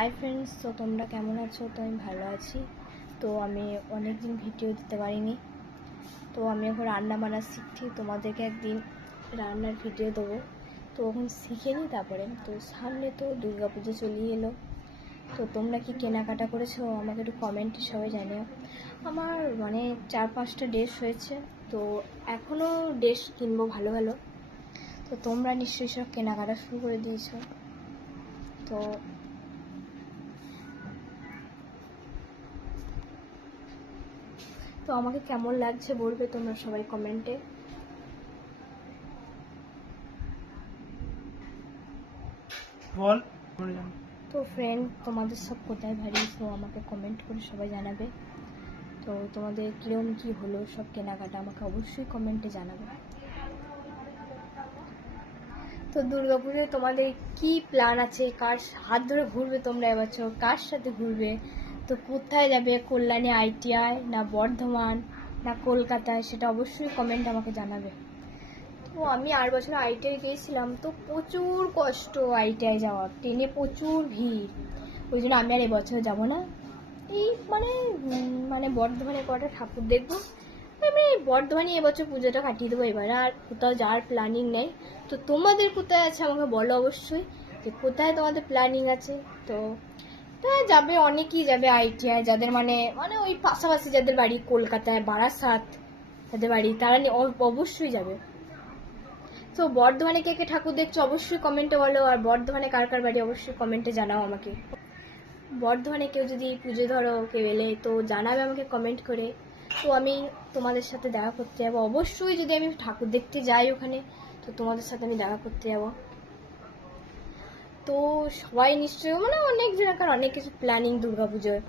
Hi friends, তো তোমরা কেমন আছো? তো আমি ভালো আছি। তো আমি অনেক দিন ভিডিও দিতে পারিনি, তো আমি এখন রান্না বান্না শিখছি। তোমাদেরকে একদিন রান্নার ভিডিও দেবো। তো এখন শিখে নিই, তারপরে তো সামনে তো দুর্গা পুজো চলিয়ে এলো। তো তোমরা কি কেনাকাটা করেছো? আমাকে একটু কমেন্টে সবাই জানিও। আমার 4-5টা ড্রেস হয়েছে, তো এখনও ড্রেস কিনবো ভালো ভালো। তো তোমরা নিশ্চয়ই সব কেনাকাটা শুরু করে দিয়েছো। তো তো আমাকে কেমন লাগছে বলবে তোমরা সবাই কমেন্টে। তো ফ্রেন্ড, তোমাদের সব কোথায় ভারী, তো আমাকে কমেন্ট করে সবাই জানাবে। তো তোমাদের কিরম কি হলো সব কেনাকাটা, আমাকে অবশ্যই কমেন্টে জানাবে। তো দুর্গাপুজোয় তোমাদের কি প্ল্যান আছে? কার হাত ধরে ঘুরবে তোমরা এবছর? কার সাথে ঘুরবে? তো কোথায় যাবে? কল্যাণী, ITI, না বর্ধমান, না কলকাতায়? সেটা অবশ্যই কমেন্ট আমাকে জানাবে। তো আমি 8 বছর ITI গিয়েছিলাম, তো প্রচুর কষ্ট ITI যাওয়া, ট্রেনে প্রচুর ভিড়। ওই জন্য আমি আর এবছর যাবো না। এই বর্ধমানে কটা ঠাকুর দেখবো। আমি বর্ধমানে এবছর পুজোটা কাটিয়ে দেবো। এবার আর কোথাও যাওয়ার প্ল্যানিং নেই। তো তোমাদের কোথায় আছে আমাকে বলো অবশ্যই, যে কোথায় তোমাদের প্ল্যানিং আছে। তো যাবে, অনেকেই যাবে ITI, যাদের মানে ওই পাশাপাশি যাদের বাড়ি কলকাতায়, বারাসাত যাদের বাড়ি, তারা অবশ্যই যাবে। তো বর্ধমানে কে কে ঠাকুর দেখছো অবশ্যই কমেন্টে বলো, আর বর্ধমানে কার কার বাড়ি অবশ্যই কমেন্টে জানাও আমাকে। বর্ধমানে কেউ যদি পুজো ধরো কেউ এলে, তো জানাবে আমাকে কমেন্ট করে। তো আমি তোমাদের সাথে দেখা করতে যাবো অবশ্যই। যদি আমি ঠাকুর দেখতে যাই ওখানে, তো তোমাদের সাথে আমি দেখা করতে যাবো। তো সবাই নিশ্চয়ই অনেক জায়গাকার অনেক কিছু প্ল্যানিং দুর্গাপুজোয়।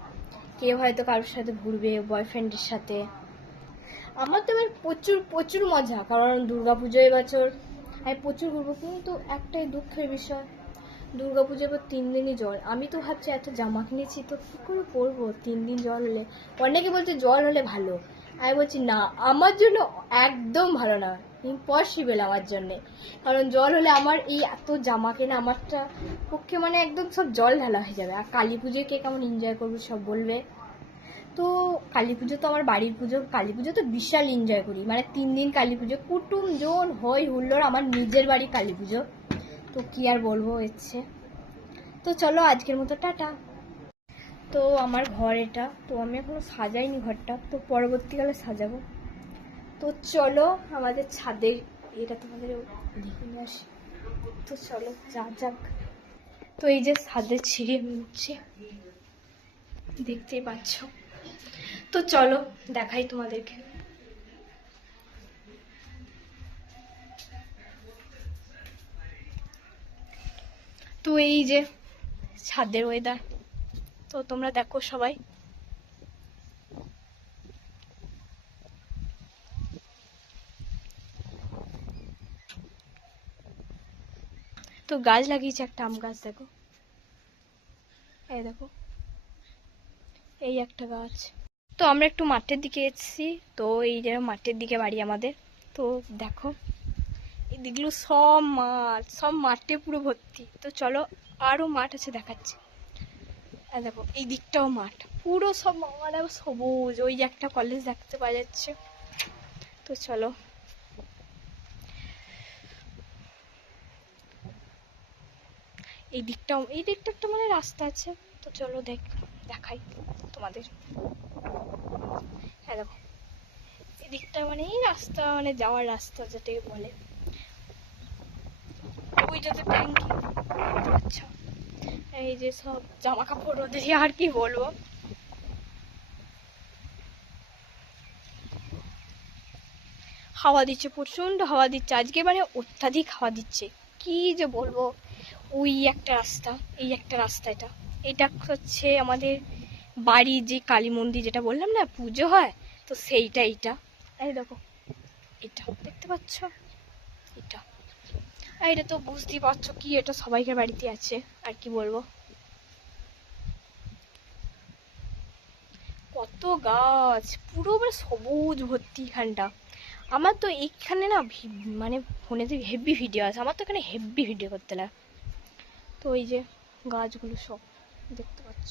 কেউ হয়তো কারোর সাথে ঘুরবে, বয়ফ্রেন্ডের সাথে। আমার তো এবার প্রচুর প্রচুর মজা, কারণ দুর্গাপুজো এবছর আমি প্রচুর ঘুরবো। কিন্তু একটাই দুঃখের বিষয়, দুর্গাপুজো এবার 3 দিনই জল। আমি তো ভাবছি এত জামা কিনেছি, তো কী করে পরবো 3 দিন জল হলে? অনেকে বলছে জল হলে ভালো, আমি বলছি না, আমার জন্য একদম ভালো না, ইম্পসিবল আমার জন্যে। কারণ জল হলে আমার এই এত জামা কেনা আমারটা পক্ষে একদম সব জল ঢালা হয়ে যাবে। আর কালী পুজোয় কে কেমন এনজয় করবো সব বলবে। তো কালী পুজো তো আমার বাড়ির পুজো, কালী পুজো তো বিশাল এনজয় করি। 3 দিন কালী পুজো, কুটুম জন হই হুল্লোড়। আমার নিজের বাড়ি কালী পুজো, তো কি আর বলবো ইচ্ছে। তো চলো আজকের মতো টাটা। তো আমার ঘর এটা, তো আমি এখনো সাজাইনি ঘরটা, তো পরবর্তীকালে সাজাবো। তো চলো আমাদের ছাদের এটা তোমাদের দেখে নিয়ে আসি। তো চলো যাক। তো এই যে ছাদের ছিঁড়ে আমি উঠছি, দেখতেই পাচ্ছ। তো চলো দেখাই তোমাদেরকে। তো এই যে ছাদের ওয়েদার, তো তোমরা দেখো সবাই। তো গাছ লাগিয়েছে একটা আম গাছ, দেখো এই দেখো, এই একটা গাছ। তো আমরা একটু মাঠের দিকে এসেছি, তো এই যে মাঠের দিকে বাড়ি আমাদের। তো দেখো এই দিকগুলো সব মাঠ, সব মাঠে পুরো ভর্তি। তো চলো আরো মাঠ আছে দেখাচ্ছি। আর দেখো এই দিকটাও মাঠ, পুরো সব সবুজ। ওই যে একটা কলেজ দেখতে পাওয়া যাচ্ছে। তো চলো এই দিকটা একটা রাস্তা আছে। তো চলো দেখাই তোমাদের। হ্যাঁ দেখো এই দিকটা এই রাস্তা, যাওয়ার রাস্তা যেটাকে বলে। ওই যাতে ট্যাঙ্কি দেখতে পাচ্ছ, এই যে সব জামা কাপড় রোদে, আর কি বলবো। হাওয়া দিচ্ছে, প্রচন্ড হাওয়া দিচ্ছে আজকে, অত্যাধিক হাওয়া দিচ্ছে, কি যে বলবো। ওই একটা রাস্তা, এই একটা রাস্তা, এটা হচ্ছে আমাদের বাড়ি যে কালী মন্দির যেটা বললাম না পুজো হয়, তো সেইটা এইটা। এই দেখো এটা দেখতে পাচ্ছ, এটা আর এটা তো বুঝতেই পারছো কি, এটা সবাইকার বাড়িতে আছে, আর কি বলবো। কত গাছ, পুরো সবুজ ভর্তি এখানটা। আমার তো এইখানে না ফোনেতে হেভি ভিডিও আছে, আমার তো এখানে হেভি ভিডিও করতে লাগে। তো এই যে গাছগুলো সব, দেখতে পাচ্ছ।